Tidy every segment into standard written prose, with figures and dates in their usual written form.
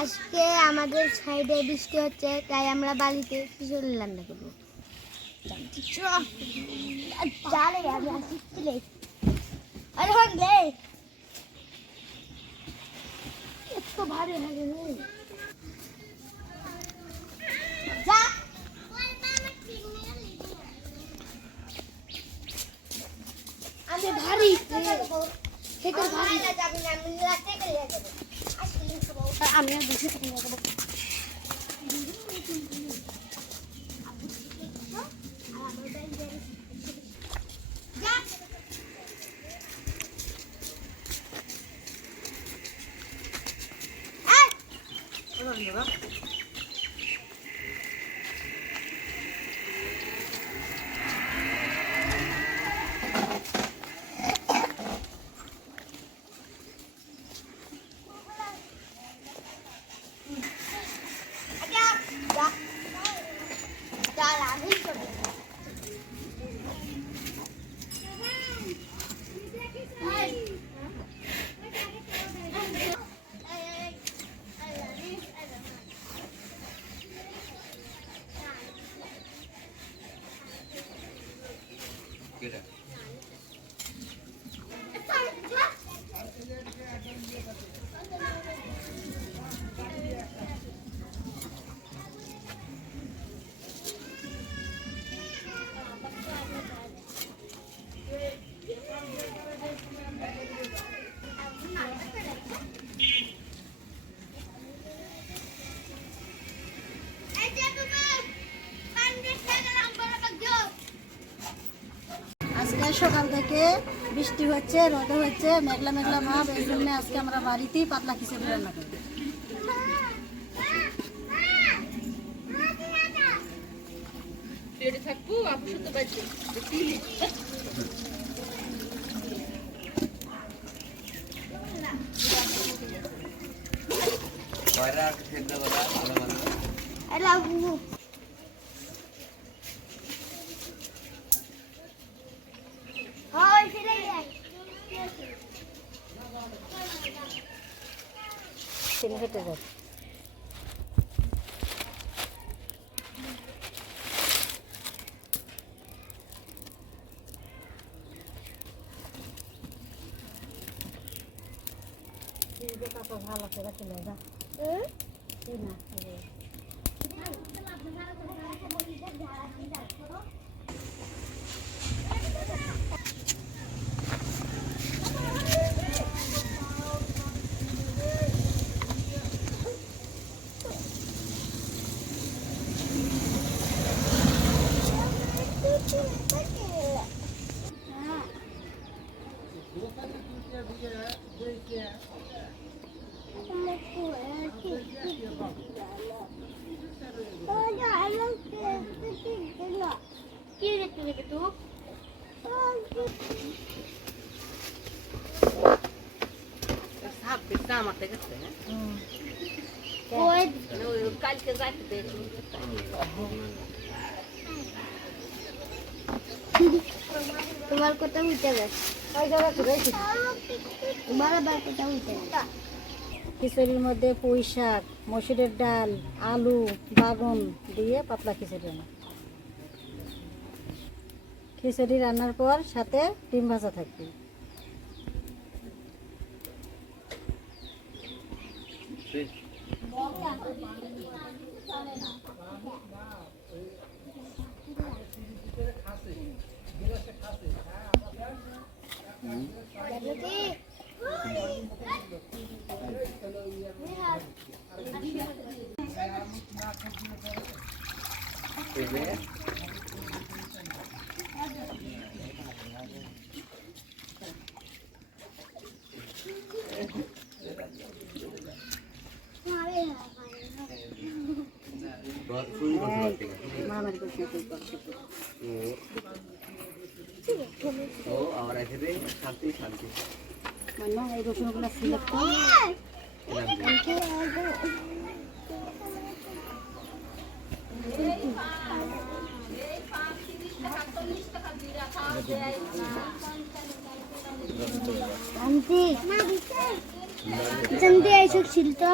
আজকে আমাদের সাইডে বৃষ্টি হচ্ছে, তাই আমরা বাড়িতে খিচুড়ি রান্না করবো। এত ভারী লাগে আমি ভারী আমি আর বেশি সকাল থেকে বৃষ্টি হচ্ছে, রোদ হচ্ছে, মেঘলা মেঘলা ভাব। এই জন্য আজকে আমরা বাড়িতেই পাতলা খিচুড়ি রান্না করি। হেঁটে যাচ্ছে ভালো করে চলে যা তোমার কথা উঠে গেছে, তোমার আবার কথা উঠে গেছে। খিচুড়ির মধ্যে পুঁই শাক, মসুরের ডাল, আলু, বাগুন দিয়ে পাতলা খিচুড়ি রান্না। খিচুড়ি রান্নার পর সাথে ডিম ভাজা থাকবে। और ऐसे भी शांति शांति मानो ये रोशनी को सिलेक्ट कर আন্টি জলদি আইসো ছিল তো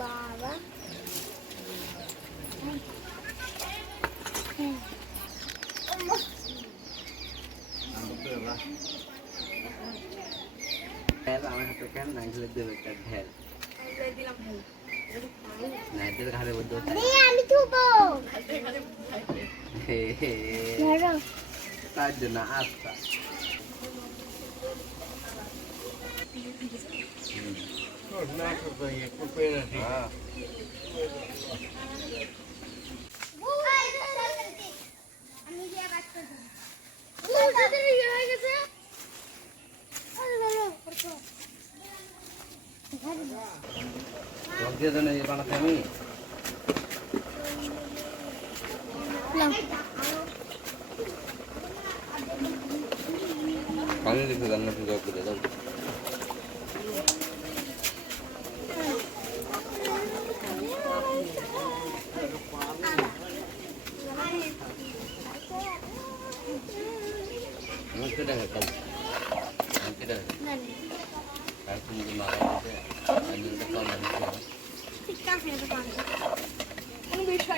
বাবা আমার হাতে কেন নাই খেলে দেবে একটা ঢেল নাইটের ঘাড়ে বলতে আমি থুবো তার জন্য আস্থা বানাতে আমি পানি দিতে জান্না সুযোগ করে দাও kita nggak tahu. Kita aku mungkin malah itu hanya untuk kawan itu. Tikar ya depan. Ini bisa.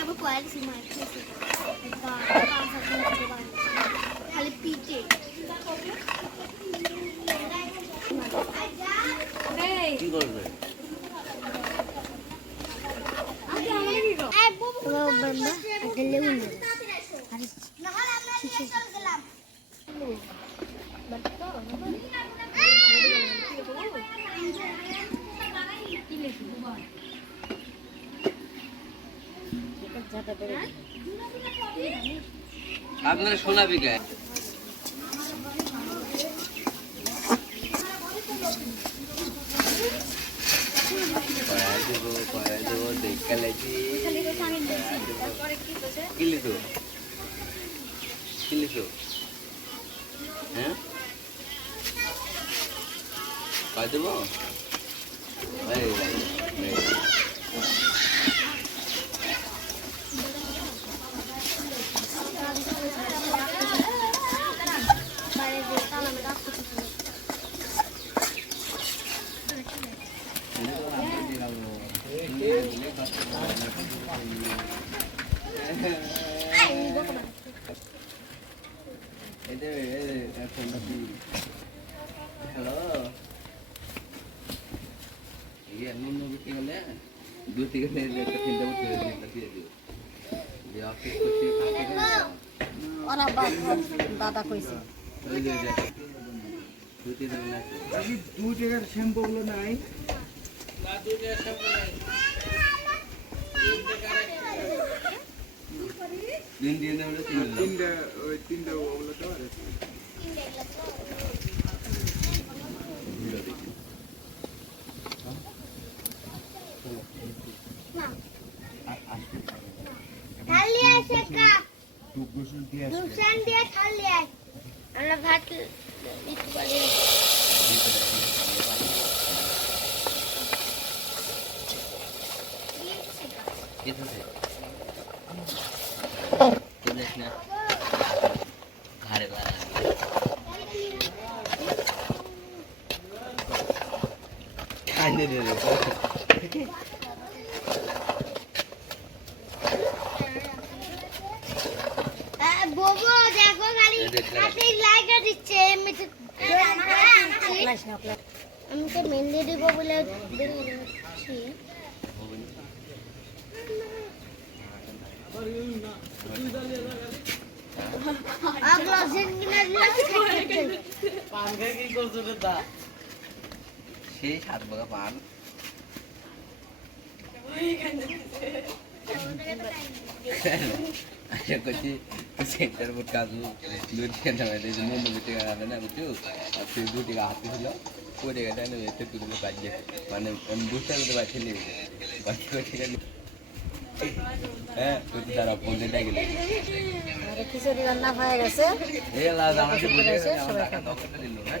Aku kuat sih mah. Kali pijit. Hey. Tinggal. Bamba, ada lewat. আপনারা সোনা বিঘায় দেবো দেখা লাগছি কিলিতো হ্যাঁ পাই দেবো হ্যালো ইয়ে নুন বিক্রি হলে 2-3 একটা চিন্তা করতে দিয়ে দিও যে অফিস করতে ওরা দাদা কইছে ওই যে 2-3 দিন না 2 টাকার শ্যাম্পু গুলো নাই 2 টাকার শ্যাম্পু নাই 3 টাকার দিন হলো 3টা ওই 3টা ওগুলো তো আর থালি আছে কা দুশন দিয়ে থালি আছে আমরা ভাত দিতে পারি किधर से घाड़े वाला खाने दे दे बोबो देखो खाली হাতে লাইকা দিচ্ছে এমনি আমি তো মেহেন্দি দিব বলে বেরিয়েছি আগলা জিন্দিনা দিলে পান খাই কি করছ রে দা সেই সাত বগা পান আশা করছি সেন্টার বোর্ড কাজু 2 টাকা নামে দিয়েছে 99 টাকা নামে না বুঝছো আর তুই 2 টাকা হাতে ছিল 2 টাকা দেয় এতে তুই কাজ মানে আমি বুঝতে পারতে পারছি না বাকি টাকা হ্যাঁ তুই তার অপোজিট গেলে আর খিচুড়ি রান্না হয়ে গেছে এই লাজ আমাকে বুঝে গেছে সবাই সবাই খাবে। টাকা দিল না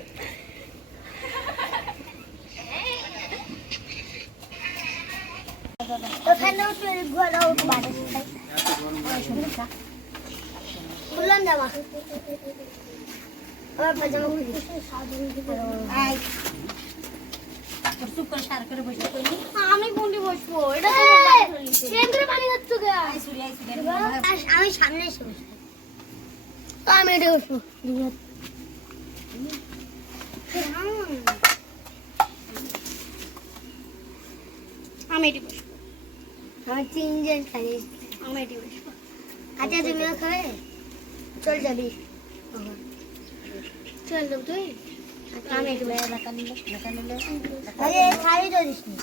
ওখানেও চুরি ঘোরাও বাড়ি খুললাম জামা আমার পাজামা খুলি চুপ করে সার করে বসে করলি আমি কোনটি বসবো এটা তো পানি খাচ্ছ কে আমি সামনে এসে বসবো তো আমি এটা বসবো আমি এটি বসবো আমি 3 জন খাই আমি এটি বসবো আচ্ছা তুমিও খাবে চল যাবি চল দেব তুই আমি এটি বসবো লেখা নিলে আরে খালি তো দিস নি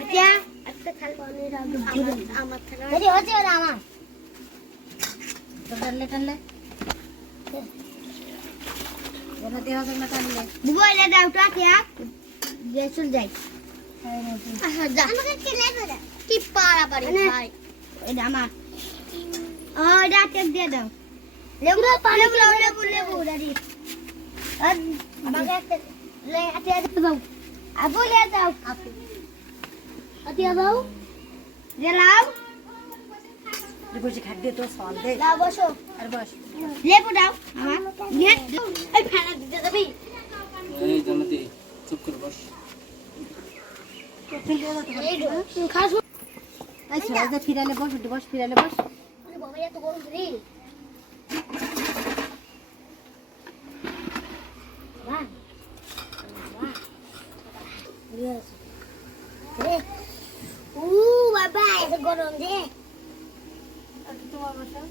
আচ্ছা একটা খালি পানি রাখবো আমার থালা এটি হচ্ছে ওটা আমার তো টানলে টানলে যেন দেহ যেন টানলে দিব এটা দাও তো আচ্ছা দিয়ে চল যাই আচ্ছা যা আমাকে কি লাগবে না কি পারা পারি ভাই এটা আমার এটা চেক দিয়ে দাও লেবু লেবু দাদি আর আমাকে একটা লে আচ্ছা দাও আপু লে দাও আপু আচ্ছা দাও জেলাও বসে খাট দিয়ে তো সল দে দাও বসো আর বস লেবু দাও আমার নিয়ে এই ফেনা দিতে যাবি এই জামাতে চুপ করে বস এই খাস এই ছোড়া যে ফিরালে বস একটু বস ফিরালে বস আরে বাবা এত গরম রে বাহ ইয়েস রে ও বাবা এত গরম রে তোমার বসো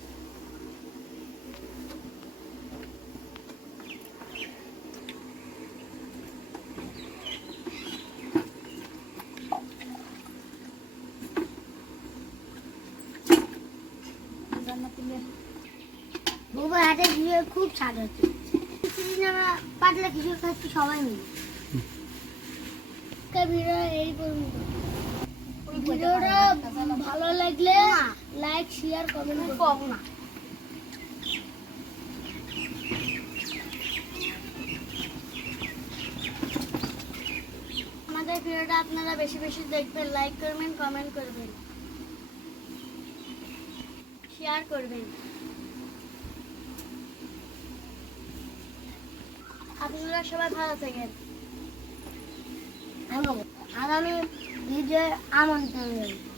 বাবা হাতে দিয়ে খুব স্বাদ হচ্ছে কিছুদিন আমরা পাতলা খিচুড়ি খাচ্ছি সবাই মিলে ভিডিও এই পর্যন্ত ভিডিওটা ভালো লাগলে লাইক শেয়ার কমেন্ট কম না আমাদের ভিডিওটা আপনারা বেশি বেশি দেখবেন লাইক করবেন কমেন্ট করবেন শেয়ার করবেন আপনারা সবাই ভালো থাকেন আগামী ভিডিও আমন্ত্রণ রইল